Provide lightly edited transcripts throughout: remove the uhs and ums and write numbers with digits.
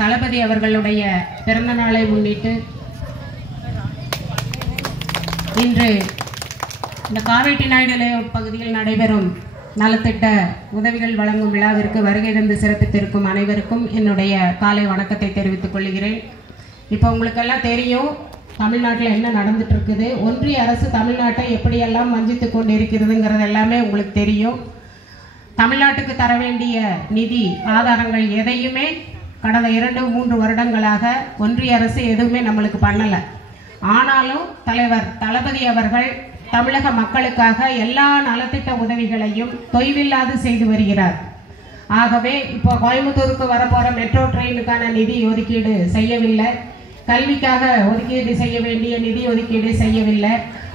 தளபதி அவர்களுடைய பிறந்த நாளை முன்னிட்டு இன்று இந்த காவேட்டி நாயுடு பகுதியில் நடைபெறும் நலத்திட்ட உதவிகள் வழங்கும் விழாவிற்கு வருகை தந்து சிறப்பித்திருக்கும் அனைவருக்கும் என்னுடைய காலை வணக்கத்தை தெரிவித்துக் கொள்கிறேன். இப்போ உங்களுக்கெல்லாம் தெரியும் தமிழ்நாட்டில் என்ன நடந்துட்டு இருக்குது, ஒன்றிய அரசு தமிழ்நாட்டை எப்படியெல்லாம் வஞ்சித்து கொண்டு இருக்கிறதுங்கிறது எல்லாமே உங்களுக்கு தெரியும். தமிழ்நாட்டுக்கு தர வேண்டிய நிதி ஆதாரங்கள் எதையுமே கடந்த 2-3 வருடங்களாக ஒன்றிய அரசு எதுவுமே நம்மளுக்கு பண்ணலை. ஆனாலும் தலைவர் தளபதி அவர்கள் தமிழக மக்களுக்காக எல்லா நலத்திட்ட உதவிகளையும் தொய்வில்லாது செய்து வருகிறார். ஆகவே இப்போ கோயம்புத்தூருக்கு வரப்போற மெட்ரோ ட்ரெயினுக்கான நிதி ஒதுக்கீடு செய்யவில்லை, கல்விக்காக ஒதுக்கீடு செய்ய வேண்டிய நிதி ஒதுக்கீடு செய்யவில்லை.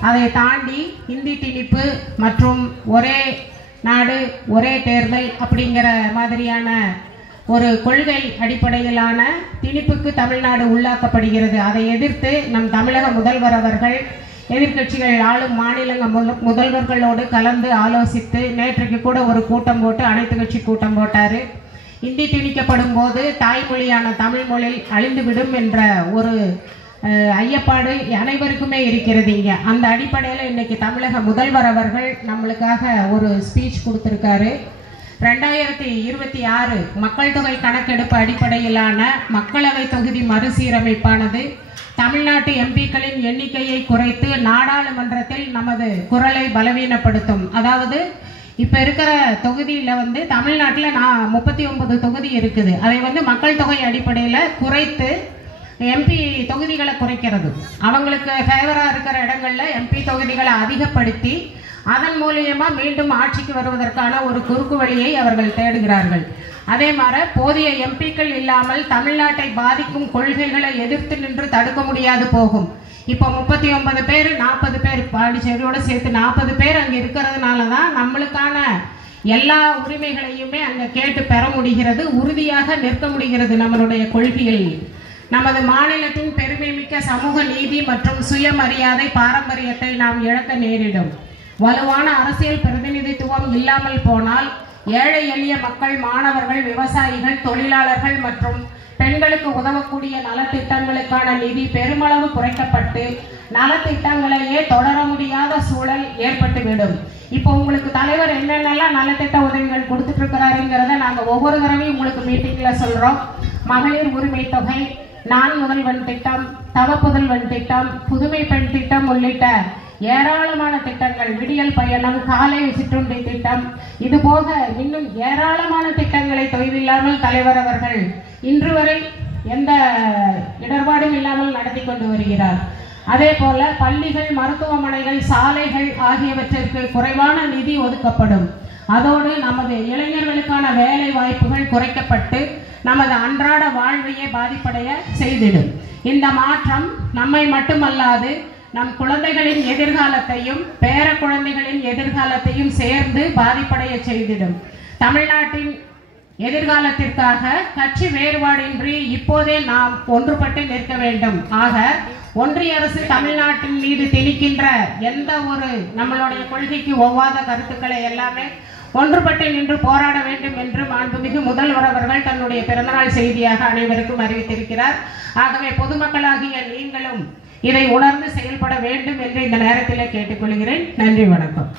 அதை தாண்டி இந்தி திணிப்பு மற்றும் ஒரே நாடு ஒரே தேர்தல் அப்படிங்கிற மாதிரியான ஒரு கொள்கை அடிப்படையிலான திணிப்புக்கு தமிழ்நாடு உள்ளாக்கப்படுகிறது. அதை எதிர்த்து நம் தமிழக முதல்வர் அவர்கள் எதிர்கட்சிகள் ஆளும் மாநில முதல்வர்களோடு கலந்து ஆலோசித்து நேற்றைக்கு கூட ஒரு கூட்டம் போட்டு அனைத்து கட்சி கூட்டம் போட்டார். இந்தி திணிக்கப்படும் போது தாய்மொழியான தமிழ் மொழி அழிந்துவிடும் என்ற ஒரு ஐயப்பாடு அனைவருக்குமே இருக்கிறது. இங்கே அந்த அடிப்படையில் இன்னைக்கு தமிழக முதல்வர் அவர்கள் நம்மளுக்காக ஒரு ஸ்பீச் கொடுத்துருக்காரு. 2026 மக்கள் தொகை கணக்கெடுப்பு அடிப்படையிலான மக்களவை தொகுதி மறுசீரமைப்பானது தமிழ்நாட்டு எம்பிக்களின் எண்ணிக்கையை குறைத்து நாடாளுமன்றத்தில் நமது குரலை பலவீனப்படுத்தும். அதாவது இப்போ இருக்கிற தொகுதியில் தமிழ்நாட்டில் 39 தொகுதி இருக்குது. அதை மக்கள் தொகை அடிப்படையில் குறைத்து எம்பி தொகுதிகளை குறைக்கிறது, அவங்களுக்கு ஃபேவராக இருக்கிற இடங்களில் எம்பி தொகுதிகளை அதிகப்படுத்தி அதன் மூலியமா மீண்டும் ஆட்சிக்கு வருவதற்கான ஒரு குறுக்கு வழியை அவர்கள் தேடுகிறார்கள். அதே மாதிரி போதிய எம்பிக்கள் இல்லாமல் தமிழ்நாட்டை பாதிக்கும் கொள்கைகளை எதிர்த்து நின்று தடுக்க முடியாது போகும். இப்போ 39 பேர் 40 பேர் பாண்டிச்சேரியோட சேர்த்து 40 பேர் அங்கே இருக்கிறதுனால தான் நம்மளுக்கான எல்லா உரிமைகளையுமே அங்கே கேட்டு பெற முடிகிறது, உறுதியாக நிற்க முடிகிறது. நம்மளுடைய கொள்கையில் நமது மாநிலத்தின் பெருமை மிக்க சமூக நீதி மற்றும் சுயமரியாதை பாரம்பரியத்தை நாம் இழக்க நேரிடும். வலுவான அரசியல் பிரதிநிதித்துவம் இல்லாமல் போனால் ஏழை எளிய மக்கள், மாணவர்கள், விவசாயிகள், தொழிலாளர்கள் மற்றும் பெண்களுக்கு உதவக்கூடிய நலத்திட்டங்களுக்கான நிதி பெருமளவு குறைக்கப்பட்டு நலத்திட்டங்களையே தொடர முடியாத சூழல் ஏற்பட்டுவிடும். இப்போ உங்களுக்கு தலைவர் என்னென்னலாம் நலத்திட்ட உதவிகள் கொடுத்துட்டு இருக்கிறாருங்கிறத நாங்கள் ஒவ்வொரு தடவையும் உங்களுக்கு மீட்டிங்ல சொல்றோம். மகளிர் உரிமை தொகை, நான் முதல்வன் திட்டம், தவப்புதல்வன் திட்டம், புதுமை பெண் திட்டம் உள்ளிட்ட ஏராளமான திட்டங்கள், விடியல் பயணம், காலை சிற்றுண்டி திட்டம், இது போக இன்னும் ஏராளமான திட்டங்களை தொய்வில்லாமல் தலைவர் அவர்கள் இன்று வரை எந்த இடர்பாடும் இல்லாமல் நடத்தி கொண்டு வருகிறார். அதே போல பள்ளிகள், மருத்துவமனைகள், சாலைகள் ஆகியவற்றிற்கு குறைவான நிதி ஒதுக்கப்படும். அதோடு நமது இளைஞர்களுக்கான வேலை வாய்ப்புகள் குறைக்கப்பட்டு நமது அன்றாட வாழ்வையே பாதிப்படைய செய்திடும். இந்த மாற்றம் நம்மை மட்டுமல்லாது நம் குழந்தைகளின் எதிர்காலத்தையும் பேர குழந்தைகளின் எதிர்காலத்தையும் சேர்ந்து பாதிப்படைய செய்திடும். தமிழ்நாட்டின் எதிர்காலத்திற்காக கட்சி வேறுபாடின்றி இப்போதே நாம் ஒன்றுபட்டு நிற்க வேண்டும். ஆக ஒன்றிய அரசு தமிழ்நாட்டின் மீது திணிக்கின்ற எந்த ஒரு நம்மளுடைய கொள்கைக்கு ஒவ்வாத கருத்துக்களை எல்லாமே ஒன்றுபட்டு நின்று போராட வேண்டும் என்று மாண்புமிகு முதல்வர் அவர்கள் தன்னுடைய பிறந்தநாள் செய்தியாக அனைவருக்கும் அறிவித்திருக்கிறார். ஆகவே பொதுமக்களாகிய நீங்களும் இதை உணர்ந்து செயல்பட வேண்டும் என்று இந்த நேரத்தில் கேட்டுக்கொள்கிறேன். நன்றி, வணக்கம்.